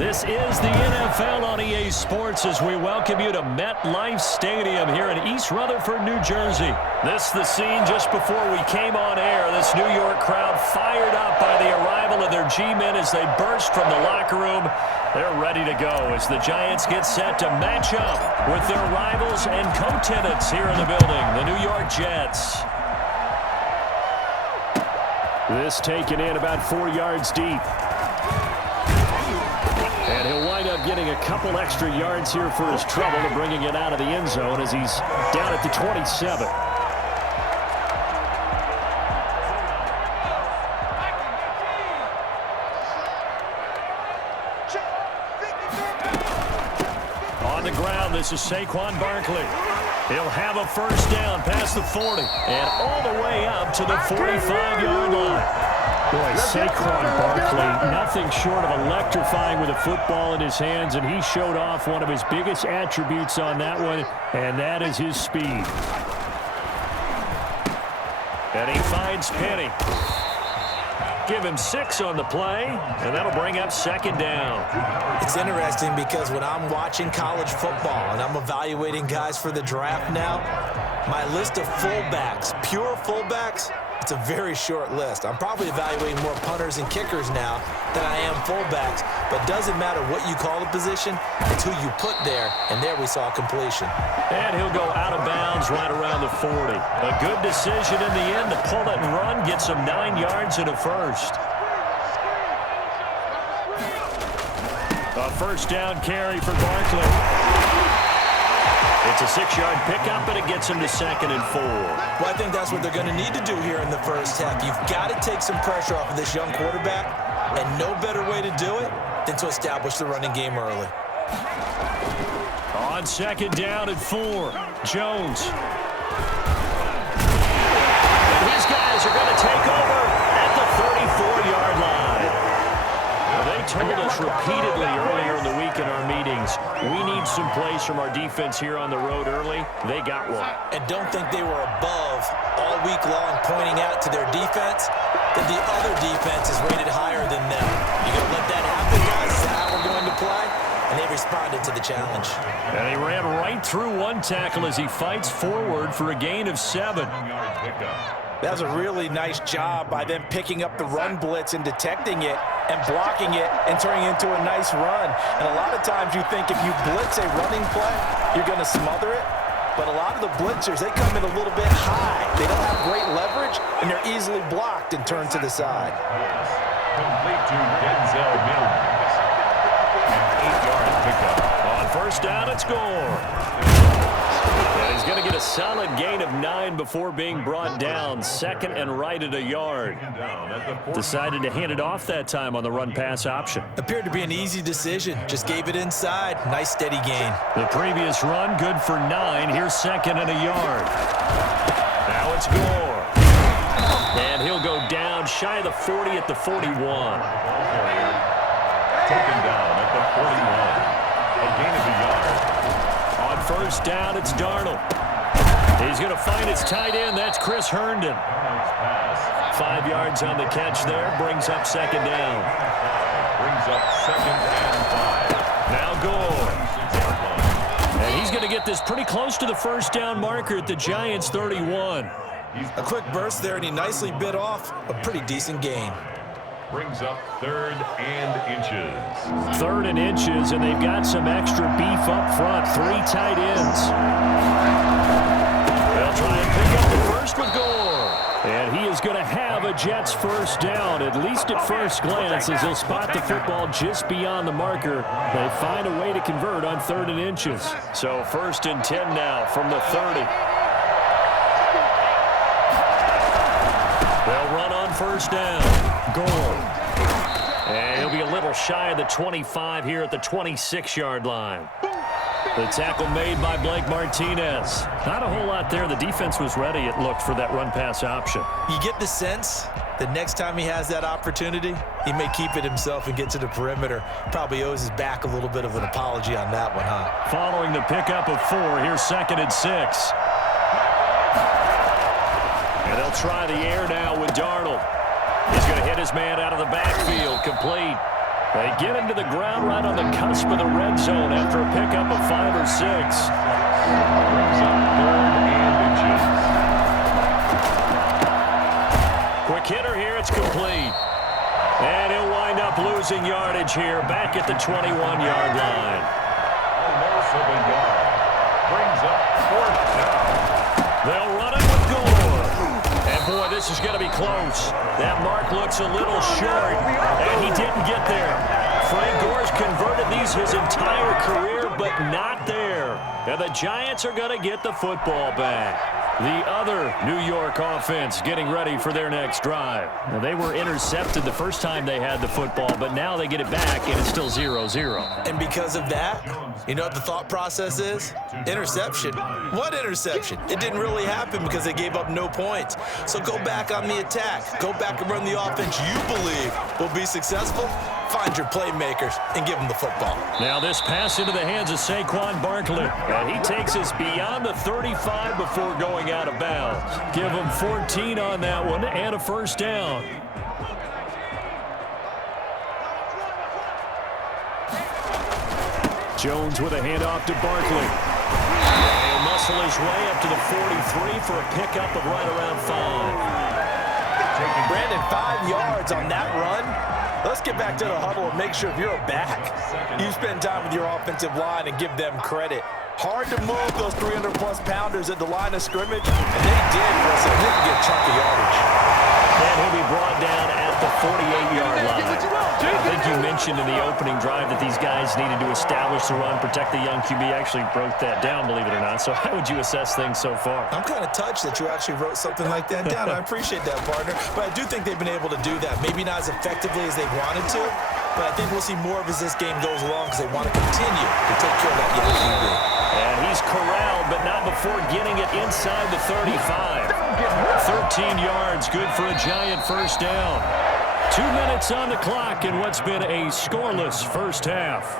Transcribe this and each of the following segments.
This is the NFL on EA Sports as we welcome you to MetLife Stadium here in East Rutherford, New Jersey. This is the scene just before we came on air. This New York crowd fired up by the arrival of their G-men as they burst from the locker room. They're ready to go as the Giants get set to match up with their rivals and co-tenants here in the building, the New York Jets. This taken in about 4 yards deep. And he'll wind up getting a couple extra yards here for his trouble and bringing it out of the end zone as he's down at the 27. On the ground, this is Saquon Barkley. He'll have a first down past the 40 and all the way up to the 45-yard line. Boy, Saquon Barkley, nothing short of electrifying with a football in his hands, and he showed off one of his biggest attributes on that one, and that is his speed. And he finds Penny. Give him 6 on the play, and that'll bring up second down. It's interesting because when I'm watching college football and I'm evaluating guys for the draft now, my list of fullbacks, pure fullbacks, it's a very short list. I'm probably evaluating more punters and kickers now than I am fullbacks, but it doesn't matter what you call the position, it's who you put there, and there we saw completion. And he'll go out of bounds right around the 40. A good decision in the end to pull it and run, gets him 9 yards and a first. A first down carry for Barkley. It's a 6-yard pickup, and it gets him to 2nd and 4. Well, I think that's what they're going to need to do here in the first half. You've got to take some pressure off of this young quarterback, and no better way to do it than to establish the running game early. On 2nd down and 4, Jones. And his guys are going to take over at the 34-yard line. They told us repeatedly earlier in the week in our meetings, we need some plays from our defense here on the road early. They got one. And don't think they were above all week long pointing out to their defense that the other defense is rated higher than them. You going to let that happen, guys? Is that how we're going to play? And they responded to the challenge. And he ran right through one tackle as he fights forward for a gain of 7. That was a really nice job by them picking up the run blitz and detecting it and blocking it and turning it into a nice run. And a lot of times you think if you blitz a running play, you're going to smother it. But a lot of the blitzers, they come in a little bit high. They don't have great leverage, and they're easily blocked and turned to the side. Complete to Denzel Mims. An 8-yard pickup. On first down, it's Gore. And he's going to get a solid gain of 9 before being brought down. 2nd and right at a yard. Decided to hand it off that time on the run-pass option. Appeared to be an easy decision. Just gave it inside. Nice steady gain. The previous run, good for 9. Here's 2nd and a yard. Now it's Gore. And he'll go down shy of the 40 at the 41. Taken down at the 41. A gain of a yard. On first down, it's Darnold. He's going to find his tight end. That's Chris Herndon. 5 yards on the catch there. Brings up 2nd down. Brings up 2nd and 5. Now Gore. And he's going to get this pretty close to the first down marker at the Giants' 31. A quick burst there, and he nicely bit off a pretty decent gain. Brings up 3rd and inches. 3rd and inches, and they've got some extra beef up front. 3 tight ends. They'll try and pick up the first with Gore. And he is going to have a Jets first down, at least at first glance, as he'll spot the football just beyond the marker. They find a way to convert on 3rd and inches. So 1st and 10 now from the 30. They'll run on first down. Gore. And he'll be a little shy of the 25 here at the 26-yard line. The tackle made by Blake Martinez. Not a whole lot there. The defense was ready, it looked, for that run-pass option. You get the sense that next time he has that opportunity, he may keep it himself and get to the perimeter. Probably owes his back a little bit of an apology on that one, huh? Following the pickup of 4, here's 2nd and 6. And they'll try the air now with Darnold. He's going to hit his man out of the backfield. Complete. They get into the ground right on the cusp of the red zone after a pickup of 5 or 6. Brings up 3rd and inches. Quick hitter here. It's complete. And he'll wind up losing yardage here back at the 21-yard line. A loss of a yard. Brings up 4th down. They'll run it with Gore. And, boy, this is going to be close. That mark looks a little short, and he didn't get there. Frank Gore's converted these his entire career, but not there. And the Giants are going to get the football back. The other New York offense getting ready for their next drive. Now, they were intercepted the first time they had the football, but now they get it back, and it's still 0-0. And because of that, you know what the thought process is? Interception. What interception? It didn't really happen because they gave up no points. So go back on the attack. Go back and run the offense you believe will be successful. Find your playmakers and give them the football. Now this pass into the hands of Saquon Barkley. And he takes us beyond the 35 before going out of bounds. Give him 14 on that one and a first down. Jones with a handoff to Barkley. And he'll muscle his way up to the 43 for a pickup of right around 5. Brandon, 5 yards on that run. Let's get back to the huddle and make sure if you're a back, you spend time with your offensive line and give them credit. Hard to move those 300-plus pounders at the line of scrimmage, and they did for a significant chunk of yardage. And he'll be brought down at the 48-yard line. I think you mentioned in the opening drive that these guys needed to establish the run, protect the young QB. Actually broke that down, believe it or not. So how would you assess things so far? I'm kind of touched that you actually wrote something like that down. I appreciate that, partner. But I do think they've been able to do that. Maybe not as effectively as they wanted to, but I think we'll see more of as this game goes along because they want to continue to take care of that young QB. And he's corralled, but not before getting it inside the 35. 13 yards, good for a Giant first down. 2 minutes on the clock in what's been a scoreless first half.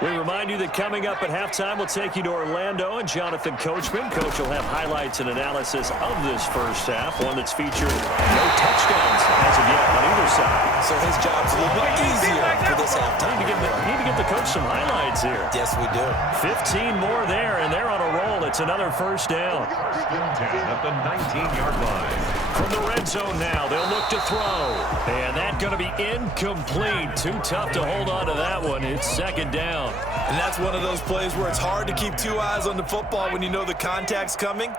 We remind you that coming up at halftime, we'll take you to Orlando and Jonathan Coachman. Coach will have highlights and analysis of this first half, one that's featured no touchdowns as of yet on either side. So his job's a little bit easier for this halftime. Need to get the coach some highlights here. Yes, we do. 15 more there, and they're on a roll. It's another first down. First and 10 at the 19-yard line. From the red zone now, they'll look to throw. And that's going to be incomplete. Too tough to hold on to that one. It's second down. And that's one of those plays where it's hard to keep 2 eyes on the football when you know the contact's coming,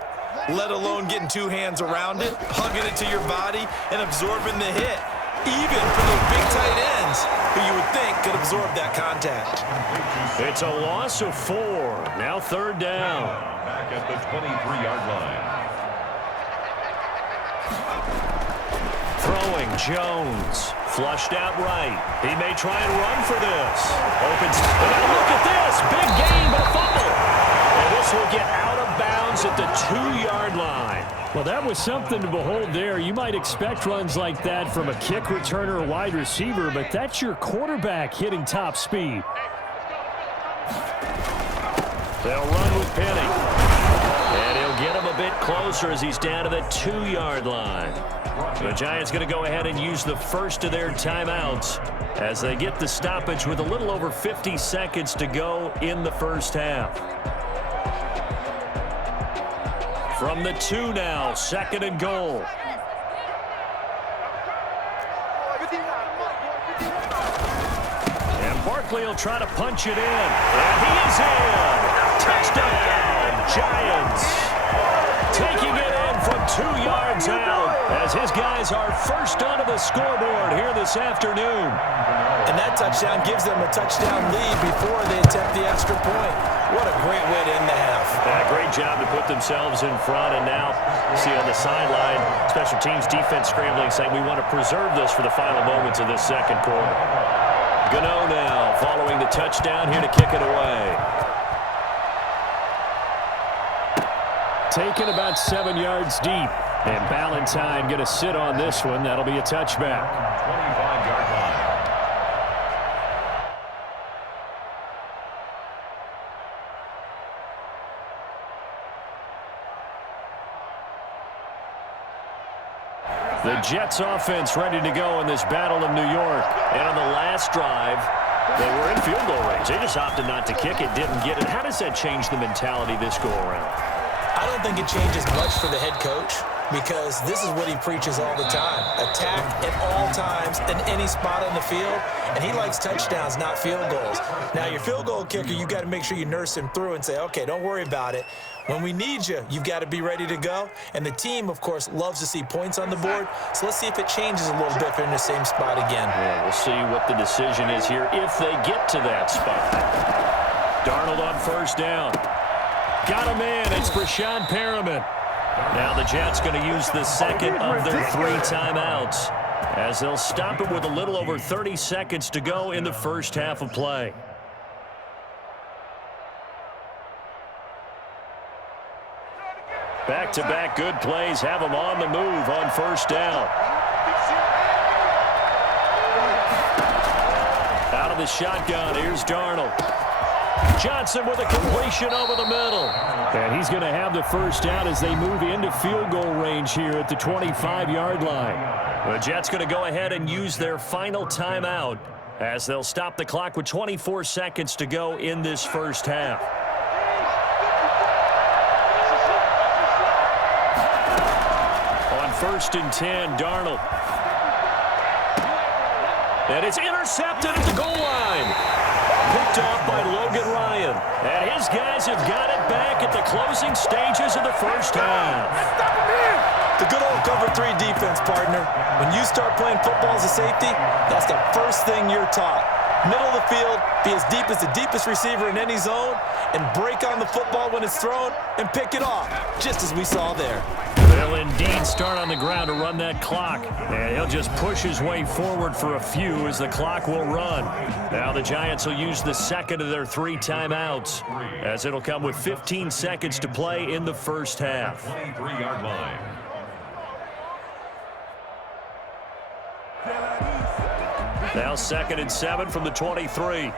let alone getting 2 hands around it, hugging it to your body, and absorbing the hit. Even for those big tight ends who you would think could absorb that contact. It's a loss of 4. Now third down. Back at the 23-yard line. Throwing Jones. Flushed out right. He may try and run for this. Opens. And look at this. Big gain, but a fumble. And this will get out of bounds at the 2-yard line. Well, that was something to behold there. You might expect runs like that from a kick returner or wide receiver, but that's your quarterback hitting top speed. They'll run with Penny. And he'll get him a bit closer as he's down to the 2-yard line. The Giants going to go ahead and use the first of their timeouts as they get the stoppage with a little over 50 seconds to go in the first half. From the 2 now, second and goal. And Barkley will try to punch it in. And he is in. Touchdown, Giants. Taking it in from 2 yards out as his guys are first onto the scoreboard here this afternoon. And that touchdown gives them a touchdown lead before they attempt the extra point. What a great way to end the half. Great job to put themselves in front. And now, see on the sideline, special teams defense scrambling, saying we want to preserve this for the final moments of this second quarter. Gano now following the touchdown here to kick it away. Taken about 7 yards deep. And Ballantyne going to sit on this one. That'll be a touchback. 25-yard line. The Jets offense ready to go in this battle of New York. And on the last drive, they were in field goal range. They just opted not to kick it, didn't get it. How does that change the mentality this go-around? I don't think it changes much for the head coach because this is what he preaches all the time. Attack at all times in any spot on the field, and he likes touchdowns, not field goals. Now, your field goal kicker, you got to make sure you nurse him through and say, okay, don't worry about it. When we need you, you've got to be ready to go. And the team, of course, loves to see points on the board. So let's see if it changes a little bit if they're in the same spot again. Yeah, we'll see what the decision is here if they get to that spot. Darnold on first down. Got a man. It's Breshad Perriman. Now the Jets going to use the second of their 3 timeouts as they'll stop it with a little over 30 seconds to go in the first half of play. Back-to-back good plays have them on the move on first down. Out of the shotgun, here's Darnold. Johnson with a completion over the middle. And he's going to have the first down as they move into field goal range here at the 25-yard line. The Jets going to go ahead and use their final timeout as they'll stop the clock with 24 seconds to go in this first half. On 1st and 10, Darnold. And it's intercepted at the goal line. Picked off by Logan Ryan. And his guys have got it back at the closing stages of the first half. The good old cover 3 defense, partner. When you start playing football as a safety, that's the first thing you're taught. Middle of the field, be as deep as the deepest receiver in any zone, and break on the football when it's thrown and pick it off, just as we saw there. They'll indeed start on the ground to run that clock. And he'll just push his way forward for a few as the clock will run. Now the Giants will use the second of their 3 timeouts as it'll come with 15 seconds to play in the first half. 23-yard line. Now 2nd and 7 from the 23.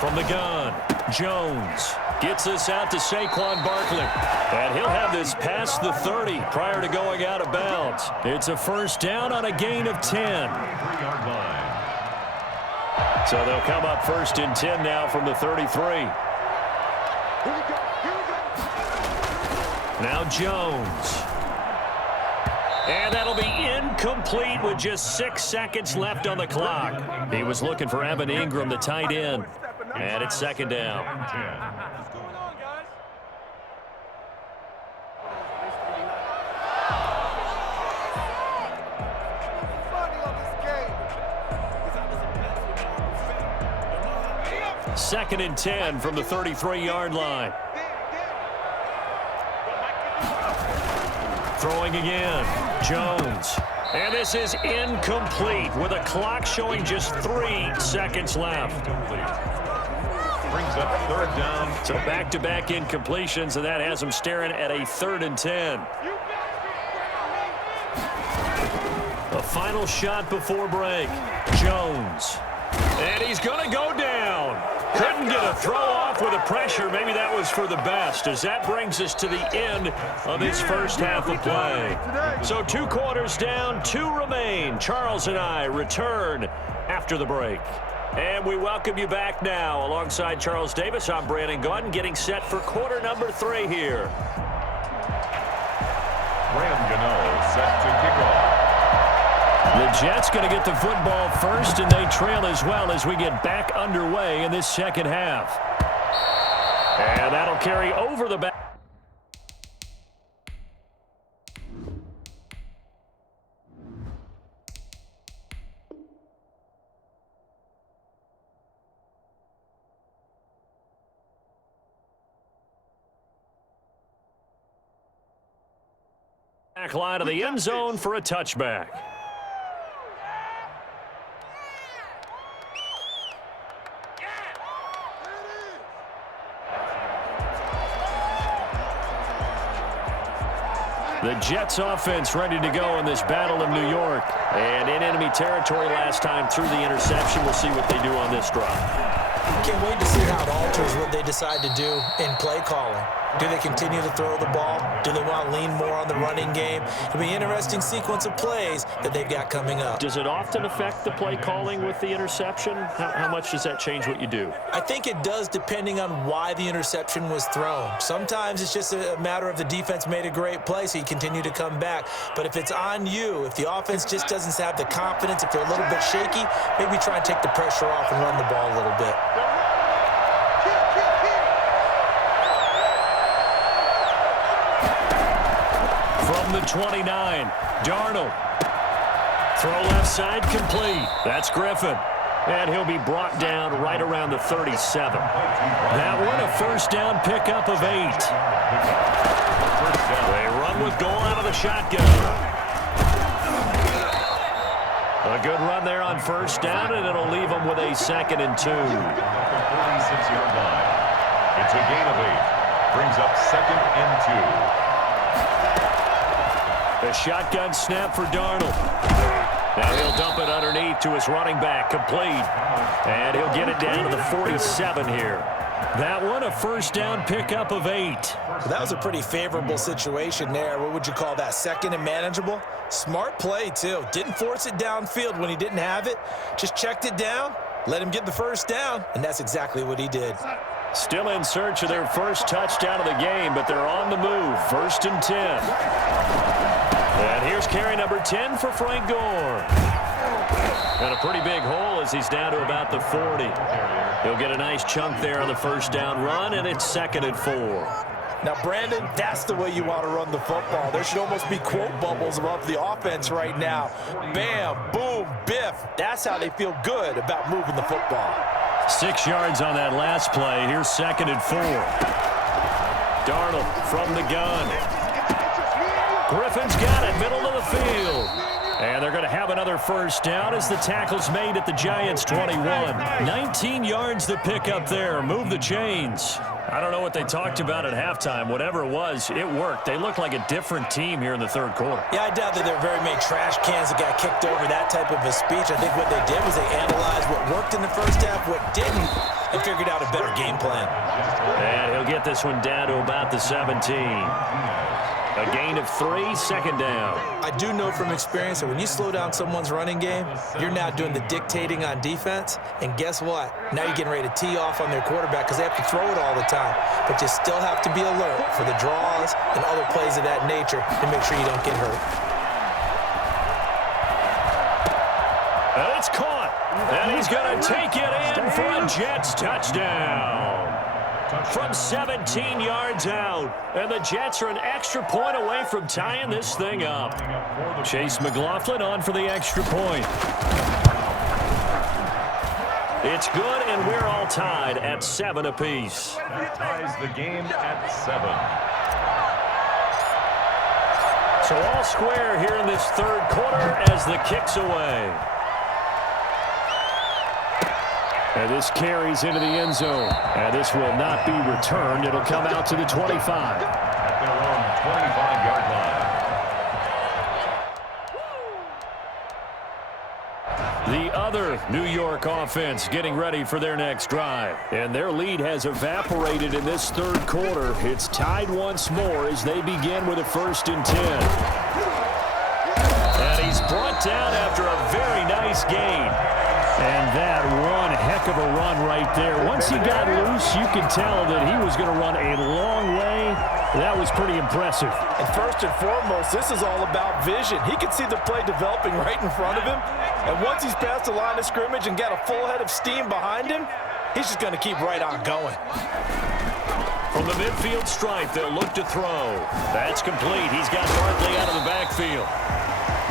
From the gun, Jones gets us out to Saquon Barkley. And he'll have this past the 30 prior to going out of bounds. It's a first down on a gain of 10. 3-yard line. So they'll come up 1st and 10 now from the 33. Now Jones. And that'll be incomplete with just 6 seconds left on the clock. He was looking for Evan Ingram, the tight end. And it's 2nd down. Second and 10 from the 33-yard line. Throwing again, Jones. And this is incomplete with a clock showing just 3 seconds left. Brings up 3rd down. So back-to-back incompletions, and that has him staring at a 3rd and 10. A final shot before break. Jones. And he's going to go down. Couldn't get a throw off with the pressure. Maybe that was for the best, as that brings us to the end of this first half of play. So 2 quarters down, 2 remain. Charles and I return after the break. And we welcome you back now. Alongside Charles Davis, I'm Brandon Gaudin, getting set for quarter number 3 here. Graham Gano set to kick off. The Jets going to get the football first, and they trail as well as we get back underway in this second half. And that'll carry over the back. Back line of the end zone for a touchback. The Jets offense ready to go in this battle of New York. And in enemy territory last time through the interception. We'll see what they do on this drive. Can't wait to see how it alters what they decide to do in play calling. Do they continue to throw the ball? Do they want to lean more on the running game? It'll be an interesting sequence of plays that they've got coming up. Does it often affect the play calling with the interception? How much does that change what you do? I think it does, depending on why the interception was thrown. Sometimes it's just a matter of the defense made a great play, so you continue to come back. But if it's on you, if the offense just doesn't have the confidence, if they're a little bit shaky, maybe try and take the pressure off and run the ball a little bit. From the 29, Darnold. Throw left side, complete. That's Griffin. And he'll be brought down right around the 37. That one a first down pickup of 8. They run with goal out of the shotgun. A good run there on first down, and it'll leave them with a 2nd and 2. 46-yard line. It's a gain of 8. Brings up 2nd and 2. A shotgun snap for Darnold. Now he'll dump it underneath to his running back, complete. And he'll get it down to the 47 here. That one a first down pickup of 8. Well, that was a pretty favorable situation there. What would you call that? 2nd and manageable? Smart play, too. Didn't force it downfield when he didn't have it. Just checked it down, let him get the first down, and that's exactly what he did. Still in search of their first touchdown of the game, but they're on the move. 1st and 10. And here's carry number 10 for Frank Gore. And a pretty big hole as he's down to about the 40. He'll get a nice chunk there on the first down run, and it's 2nd and 4. Now, Brandon, that's the way you want to run the football. There should almost be quote bubbles above the offense right now. Bam, boom, biff. That's how they feel good about moving the football. 6 yards on that last play. Here's 2nd and 4. Darnold from the gun. Griffin's got it, middle of the field. And they're going to have another first down as the tackle's made at the Giants' 21. 19 yards to pick up there. Move the chains. I don't know what they talked about at halftime. Whatever it was, it worked. They look like a different team here in the 3rd quarter. Yeah, I doubt that there were very many trash cans that got kicked over, that type of a speech. I think what they did was they analyzed what worked in the first half, what didn't, and figured out a better game plan. And he'll get this one down to about the 17. A gain of 3, 2nd down. I do know from experience that when you slow down someone's running game, you're now doing the dictating on defense. And guess what? Now you're getting ready to tee off on their quarterback because they have to throw it all the time. But you still have to be alert for the draws and other plays of that nature to make sure you don't get hurt. And it's caught. And he's going to take it in for a Jets touchdown. From 17 yards out. And the Jets are an extra point away from tying this thing up. Chase McLaughlin on for the extra point. It's good, and we're all tied at 7 apiece. That ties the game at 7. So all square here in this 3rd quarter as the kick's away. And this carries into the end zone. And this will not be returned. It'll come out to the 25. At their own 25-yard line. The other New York offense getting ready for their next drive. And their lead has evaporated in this 3rd quarter. It's tied once more as they begin with a 1st and 10. And he's brought down after a very nice gain. And that one heck of a run right there. Once he got loose, you could tell that he was going to run a long way. That was pretty impressive. And first and foremost, this is all about vision. He can see the play developing right in front of him. And once he's past the line of scrimmage and got a full head of steam behind him, he's just going to keep right on going. From the midfield stripe, they'll look to throw. That's complete. He's got Barkley out of the backfield.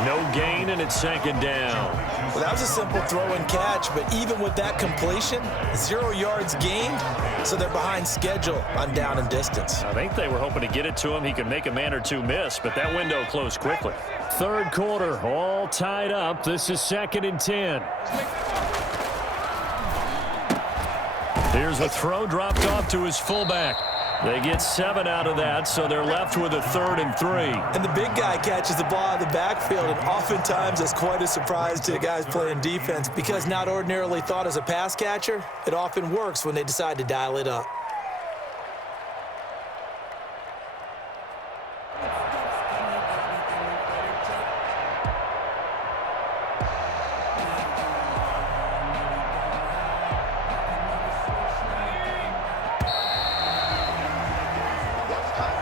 No gain, and it's 2nd down. Well, that was a simple throw and catch, but even with that completion, 0 yards gained, so they're behind schedule on down and distance. I think they were hoping to get it to him. He could make a man or two miss, but that window closed quickly. 3rd quarter, all tied up. This is 2nd and 10. Here's a throw dropped off to his fullback. They get 7 out of that, so they're left with a 3rd and 3. And the big guy catches the ball out of the backfield, and oftentimes that's quite a surprise to the guys playing defense because not ordinarily thought as a pass catcher, it often works when they decide to dial it up.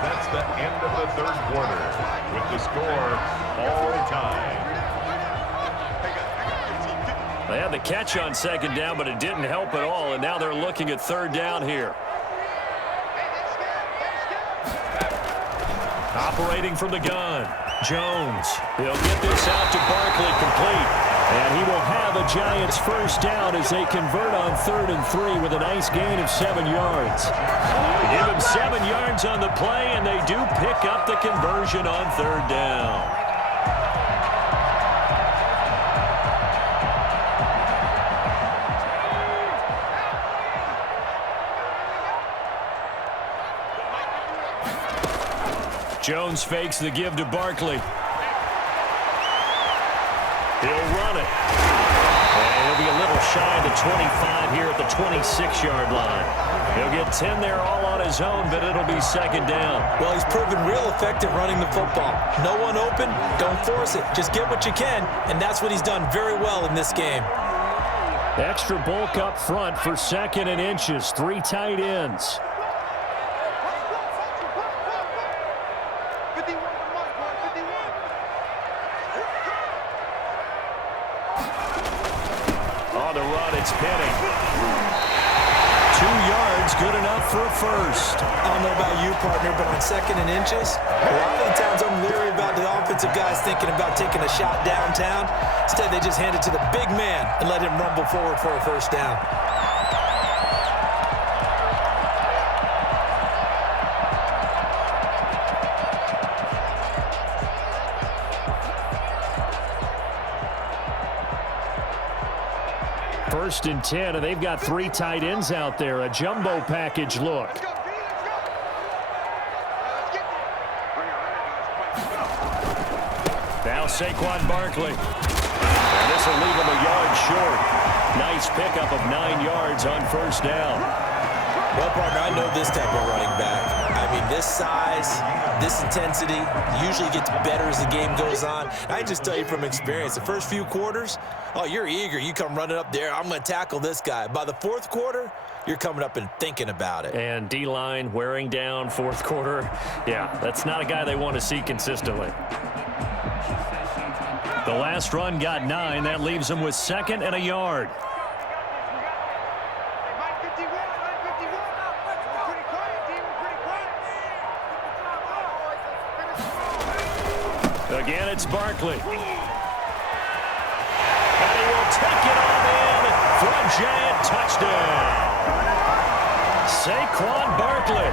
That's the end of the 3rd quarter with the score all time. They had the catch on 2nd down, but it didn't help at all, and now they're looking at 3rd down here. Operating from the gun, Jones. He'll get this out to Barkley complete. And he will have a Giants 1st down as they convert on 3rd and 3 with a nice gain of 7 yards. Give him 7 yards on the play, and they do pick up the conversion on 3rd down. Jones fakes the give to Barkley. He'll run it. And he'll be a little shy of the 25 here at the 26-yard line. He'll get 10 there all on his own, but it'll be 2nd down. Well, he's proven real effective running the football. No one open, don't force it. Just get what you can, and that's what he's done very well in this game. Extra bulk up front for 2nd and inches. 3 tight ends. On the run, it's Penning. 2 yards, good enough for a 1st. I don't know about you, partner, but on 2nd and inches, a lot of the times I'm leery about the offensive guys thinking about taking a shot downtown. Instead, they just hand it to the big man and let him rumble forward for a 1st down. First and 10, and they've got 3 tight ends out there. A jumbo package look. Now Saquon Barkley. And this will leave him a yard short. Nice pickup of 9 yards on 1st down. Well, partner, I know this type of running back. I mean, this size, this intensity usually gets better as the game goes on. I just tell you from experience, the first few quarters, oh, you're eager. You come running up there, I'm going to tackle this guy. By the 4th quarter, you're coming up and thinking about it. And D-line wearing down 4th quarter. Yeah, that's not a guy they want to see consistently. The last run got 9. That leaves him with 2nd and a yard. Again, it's Barkley. And he will take it on in for a Giant touchdown. Saquon Barkley,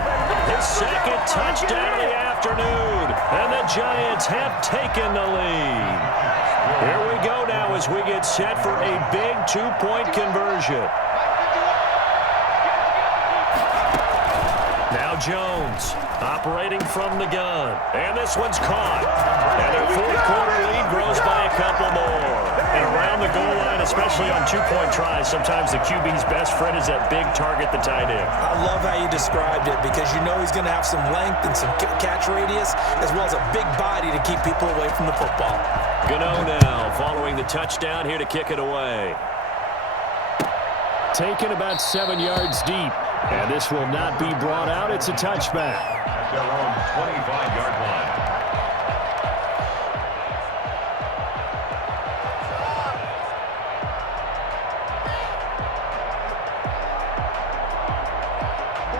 his 2nd touchdown of the afternoon. And the Giants have taken the lead. Here we go now as we get set for a big 2-point conversion. Now Jones operating from the gun. And this one's caught. And their 4th quarter lead grows by a couple more. And around the goal line, especially on 2-point tries, sometimes the QB's best friend is that big target, the tight end. I love how you described it because you know he's going to have some length and some catch radius as well as a big body to keep people away from the football. Gano now following the touchdown here to kick it away. Taken about 7 yards deep. And this will not be brought out. It's a touchback. At their own 25-yard line.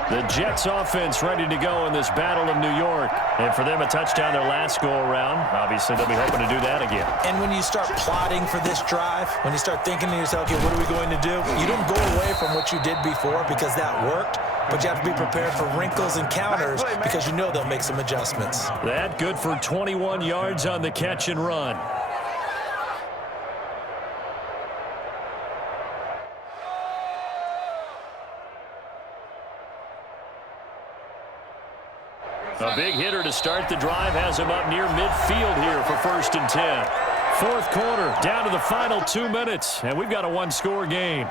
The Jets offense ready to go in this battle of New York. And for them, a touchdown their last go-around. Obviously, they'll be hoping to do that again. And when you start plotting for this drive, when you start thinking to yourself, okay, what are we going to do? You don't go away from what you did before because that worked, but you have to be prepared for wrinkles and counters because you know they'll make some adjustments. That good for 21 yards on the catch and run. A big hitter to start the drive has him up near midfield here for 1st and 10. Fourth quarter, down to the final 2 minutes, and we've got a one-score game.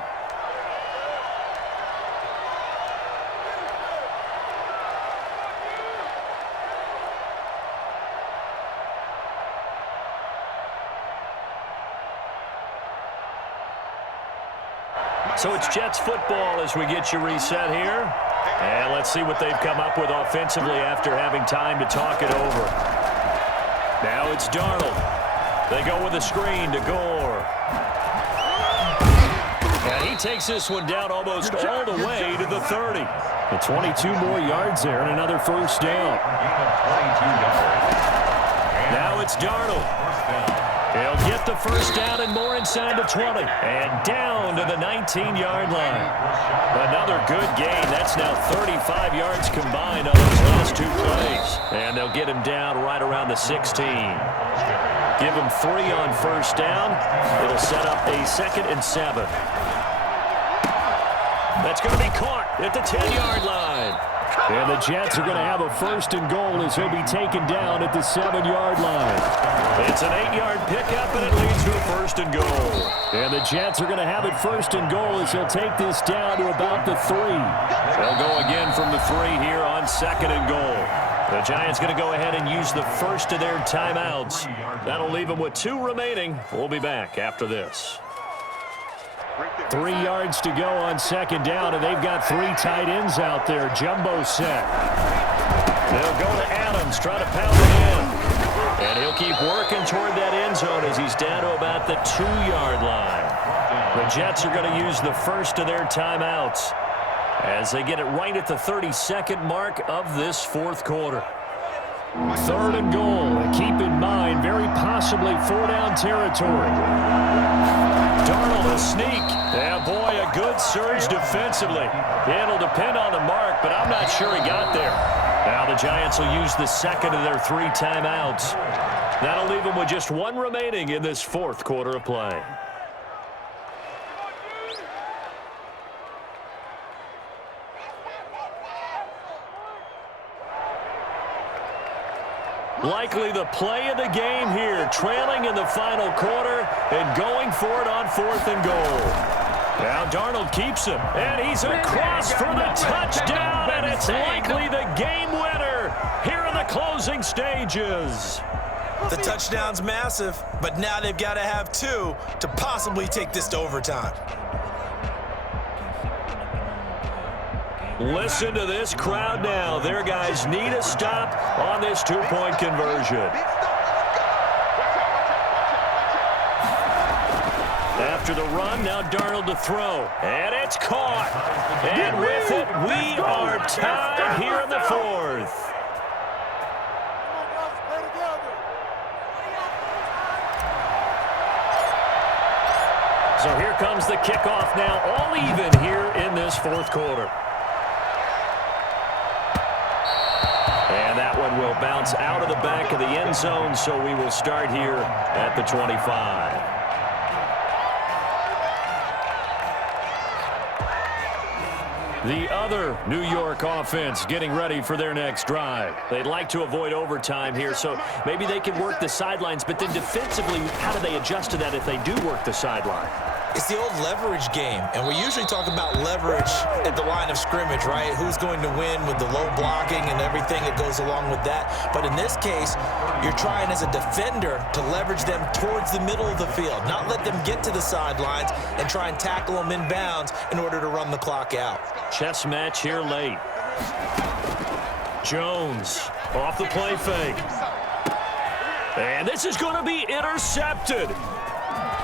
So it's Jets football as we get you reset here. And let's see what they've come up with offensively after having time to talk it over. Now it's Darnold. They go with a screen to Gore. And he takes this one down almost all the way to the 30. The 22 more yards there and another first down. Now it's Darnold. He'll get the first down and more inside the 20. And down to the 19-yard line. Another good gain. That's now 35 yards combined on those last two plays. And they'll get him down right around the 16. Give him 3 on first down. It'll set up a 2nd and 7. That's going to be caught at the 10-yard line. And the Jets are going to have a 1st and goal as he'll be taken down at the 7-yard line. It's an 8-yard pickup, and it leads to a 1st and goal. And the Jets are going to have it 1st and goal as he'll take this down to about the 3. They'll go again from the 3 here on 2nd and goal. The Giants going to go ahead and use the first of their timeouts. That'll leave them with 2 remaining. We'll be back after this. 3 yards to go on 2nd down, and they've got 3 tight ends out there. Jumbo set. They'll go to Adams, try to pound it in. And he'll keep working toward that end zone as he's down to about the 2-yard line. The Jets are going to use the first of their timeouts as they get it right at the 32nd mark of this 4th quarter. 3rd and goal. Keep in mind, very possibly 4-down territory. Darnold a sneak. Yeah, boy, a good surge defensively. It'll depend on the mark, but I'm not sure he got there. Now the Giants will use the 2nd of their 3 timeouts. That'll leave them with just 1 remaining in this 4th quarter of play. Likely the play of the game here, trailing in the final quarter and going for it on 4th and goal. Now Darnold keeps him, and he's across for the touchdown, and it's likely the game winner here in the closing stages. The touchdown's massive, but now they've got to have 2 to possibly take this to overtime. Listen to this crowd now. Their guys need a stop on this 2-point conversion. After the run, now Darnold to throw. And it's caught. And with it, we are tied here in the 4th. So here comes the kickoff now, all even here in this 4th quarter. And that one will bounce out of the back of the end zone, so we will start here at the 25. The other New York offense getting ready for their next drive. They'd like to avoid overtime here, so maybe they can work the sidelines, but then defensively, how do they adjust to that if they do work the sideline? It's the old leverage game, and we usually talk about leverage at the line of scrimmage, right? Who's going to win with the low blocking and everything that goes along with that. But in this case, you're trying as a defender to leverage them towards the middle of the field, not let them get to the sidelines and try and tackle them inbounds in order to run the clock out. Chess match here late. Jones off the play fake. And this is going to be intercepted.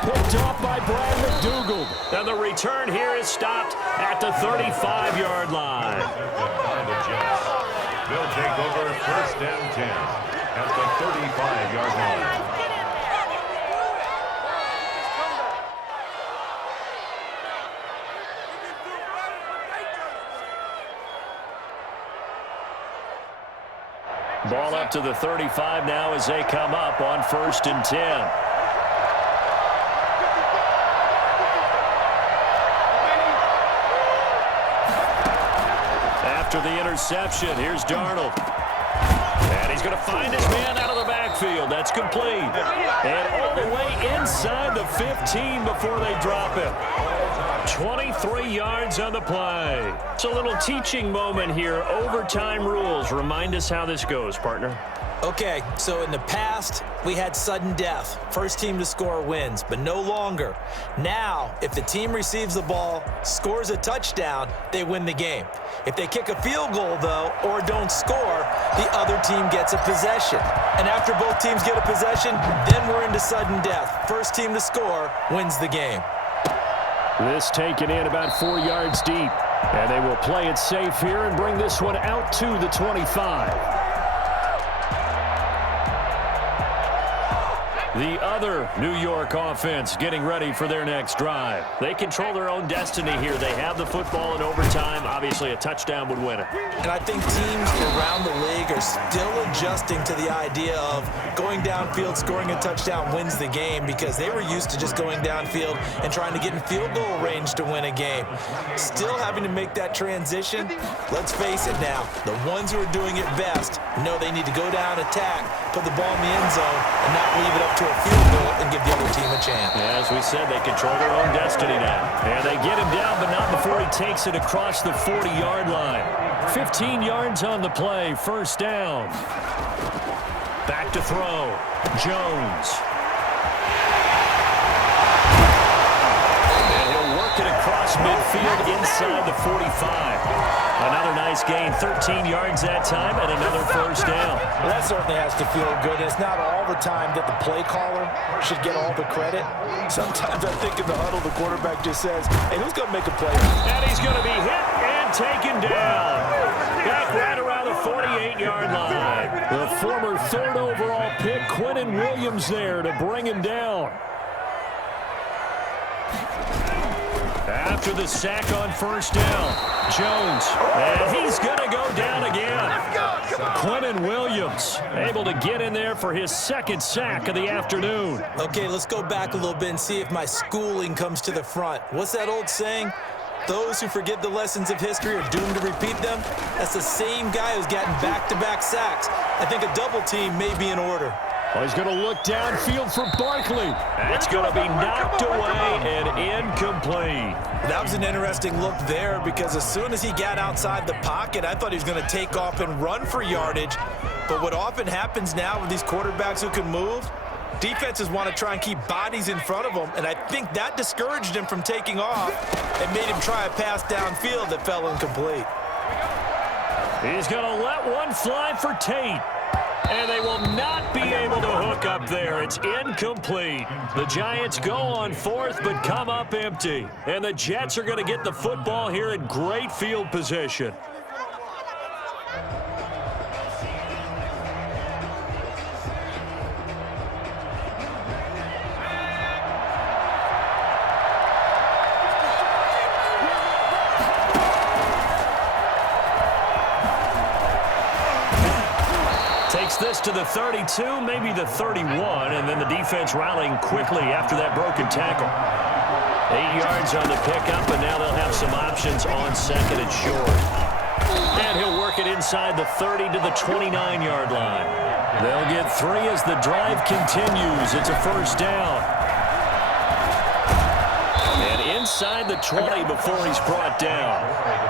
Picked off by Brad McDougald. And the return here is stopped at the 35-yard line. By the Jets. They'll take over 1st and 10 at the 35-yard line. Ball up to the 35 now as they come up on 1st and 10. After the interception, here's Darnold. going to find his man out of the backfield. That's complete. And all the way inside the 15 before they drop him. 23 yards on the play. It's a little teaching moment here. Overtime rules. Remind us how this goes, partner. Okay, so in the past, we had sudden death. First team to score wins, but no longer. Now, if the team receives the ball, scores a touchdown, they win the game. If they kick a field goal, though, or don't score, the other team gets a possession. And after both teams get a possession, then we're into sudden death. First team to score wins the game. This taken in about 4 yards deep. And they will play it safe here and bring this one out to the 25. The other New York offense getting ready for their next drive. They control their own destiny here. They have the football in overtime. Obviously, a touchdown would win it. And I think teams around the league are still adjusting to the idea of going downfield, scoring a touchdown wins the game, because they were used to just going downfield and trying to get in field goal range to win a game. Still having to make that transition. Let's face it now, the ones who are doing it best know they need to go down, attack, put the ball in the end zone, and not leave it up to a field goal and give the other team a chance. Yeah, as we said, they control their own destiny now. And they get him down, but not before he takes it across the 40-yard line. 15 yards on the play, first down. Back to throw, Jones. And he'll work it across midfield inside the 45. Another nice gain, 13 yards that time, and another first down. Well, that certainly has to feel good. It's not all the time that the play caller should get all the credit. Sometimes I think in the huddle, the quarterback just says, hey, who's going to make a play? And he's going to be hit and taken down. Back right around the 48-yard line. The former third overall pick, Quinnen Williams, there to bring him down. After the sack on first down, Jones, and he's going to go down again. Quinnen Williams able to get in there for his second sack of the afternoon. Okay, let's go back a little bit and see if my schooling comes to the front. What's that old saying? Those who forget the lessons of history are doomed to repeat them. That's the same guy who's gotten back-to-back sacks. I think a double team may be in order. Well, he's going to look downfield for Barkley. That's going to be knocked away and incomplete. That was an interesting look there, because as soon as he got outside the pocket, I thought he was going to take off and run for yardage. But what often happens now with these quarterbacks who can move, defenses want to try and keep bodies in front of them, and I think that discouraged him from taking off and made him try a pass downfield that fell incomplete. He's going to let one fly for Tate. And they will not be able to hook up there. It's incomplete. The Giants go on fourth, but come up empty. And the Jets are going to get the football here in great field position. This to the 32, maybe the 31, and then the defense rallying quickly after that broken tackle. 8 yards on the pickup, and now they'll have some options on second and short. And he'll work it inside the 30 to the 29-yard line. They'll get 3 as the drive continues. It's a first down. And inside the 20 before he's brought down.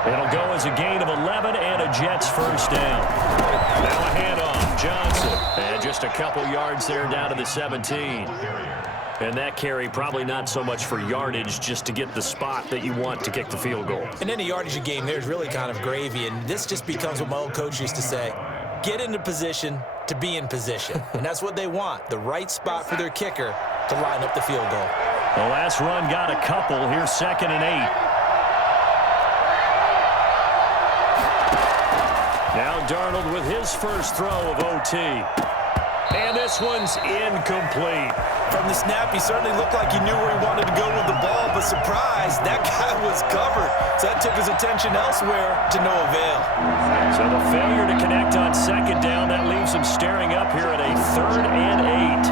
It'll go as a gain of 11 and a Jets first down. Now a handoff. Johnson, and just a couple yards there down to the 17. And that carry probably not so much for yardage, just to get the spot that you want to kick the field goal. In any yardage game, there's really kind of gravy, and this just becomes what my old coach used to say. Get into position to be in position. And that's what they want, the right spot for their kicker to line up the field goal. The last run got a couple. Here's 2nd and 8. Now Darnold with his first throw of OT. And this one's incomplete. From the snap, he certainly looked like he knew where he wanted to go with the ball, but surprise, that guy was covered. So that took his attention elsewhere to no avail. So the failure to connect on second down, that leaves him staring up here at a 3rd and 8.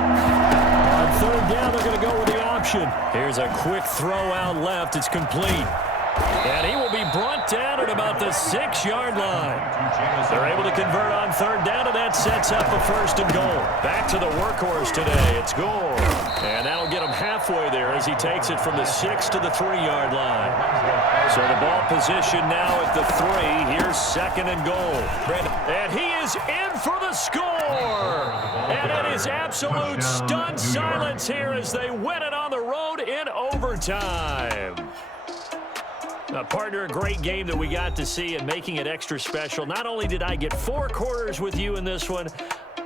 On third down, they're going to go with the option. Here's a quick throw out left. It's complete. And he will be brought down at about the 6-yard line. They're able to convert on third down, and that sets up a 1st and goal. Back to the workhorse today. It's Gore. And that'll get him halfway there as he takes it from the 6 to the 3-yard line. So the ball position now at the 3. Here's 2nd and goal. And he is in for the score. And it is absolute stunned silence here as they win it on the road in overtime. Partner, a great game that we got to see and making it extra special. Not only did I get 4 quarters with you in this one,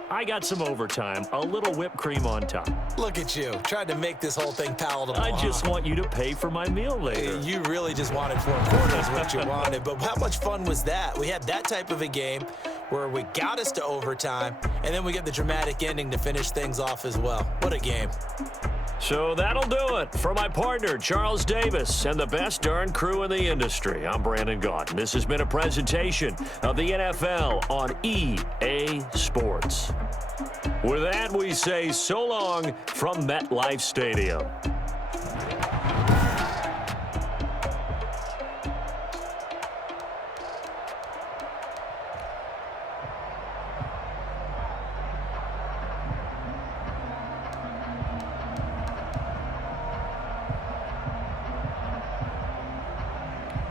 I got some overtime, a little whipped cream on top. Look at you, tried to make this whole thing palatable. I just want you to pay for my meal later. You really just wanted 4 quarters, what you wanted. But how much fun was that? We had that type of a game where we got us to overtime, and then we get the dramatic ending to finish things off as well. What a game. So that'll do it for my partner, Charles Davis, and the best darn crew in the industry. I'm Brandon Gaudin. This has been a presentation of the NFL on EA Sports. With that, we say so long from MetLife Stadium.